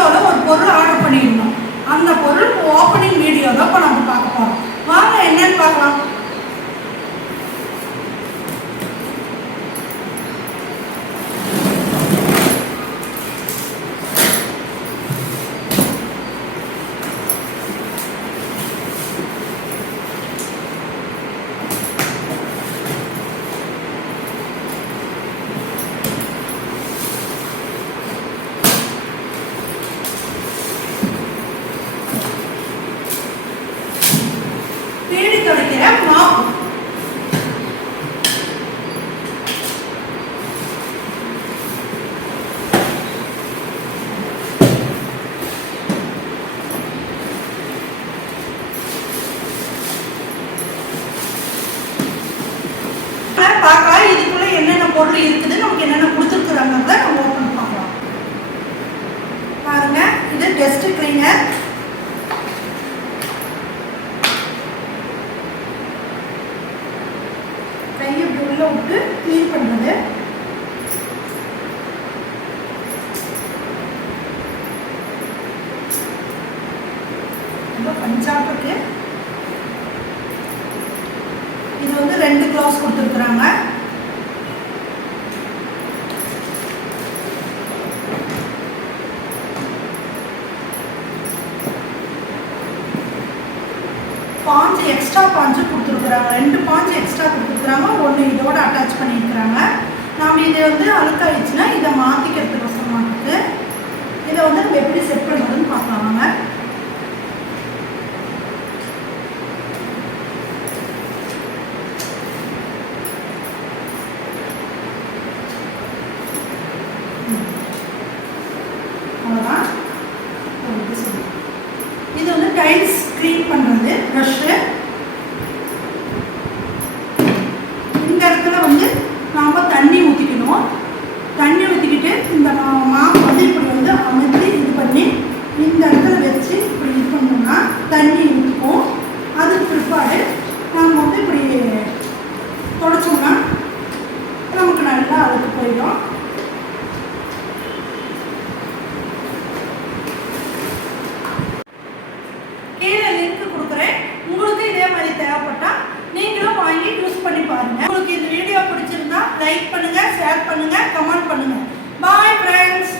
மீஷோவில் ஒரு பொருள் ஆர்டர் பண்ணியிருந்தோம். அந்த பொருள் ஓப்பனிங் வீடியோ தான் இப்போ நம்ம பார்க்க போகிறோம். வாங்க என்னன்னு பார்க்கலாம். வீடு துடைக்கிற மாப்பு. பார்க்கலாம் இதுக்குள்ள என்னென்ன பொருள் இருக்குது, நமக்கு என்னென்ன கொடுத்துருக்குறாங்க நம்ம ஓப்பன் பார்க்கலாம். பாருங்க, இது டெஸ்ட் கிளீனர். கையை உள்ள விட்டு கிளீன் பண்ணுறது. ரொம்ப பஞ்சாப்புக்கு இது வந்து 2 கிளாஸ் கொடுத்துருக்குறாங்க. பாஞ்சு எக்ஸ்ட்ரா பாஞ்சு கொடுத்துருக்குறாங்க. 2 பாஞ்சு எக்ஸ்ட்ரா கொடுத்துருக்குறாங்க. 1 இதோட அட்டாச் பண்ணியிருக்கிறாங்க. நாம் இதை வந்து அழுக்காயிடுச்சுன்னா இதை மாற்றிக்கிறதுக்கு வசமாக இருக்குது. இதை வந்து நம்ம எப்படி செட் பண்ணுறதுன்னு பார்க்கலாங்க. அவ்வளோதான். இது வந்து டைல்ஸ் க்ளீன் பண்ணுறது ப்ரஷ்ஷு. இந்த இடத்துல வந்து நாம் தண்ணி ஊற்றிக்கணும். தண்ணி ஊற்றிக்கிட்டு இந்த மாவு வந்து இப்படி வந்து அமுத்தி இது பண்ணி இந்த இடத்துல வச்சு இப்படி இது பண்ணோம்னா தண்ணி ஊற்றிக்கும். அதுக்கு பிற்பாடு நாம் வந்து இப்படி தொடச்சோம்னா நமக்கு நல்லா அதுக்கு போயிடும். கீழே லிங்க் கொடுக்குறேன். உங்களுக்கு இதே மாதிரி தேவைப்பட்டால் நீங்களும் வாங்கி யூஸ் பண்ணி பாருங்கள். உங்களுக்கு இந்த வீடியோ பிடிச்சிருந்தா லைக் பண்ணுங்கள், ஷேர் பண்ணுங்கள், கமெண்ட் பண்ணுங்கள். Bye friends.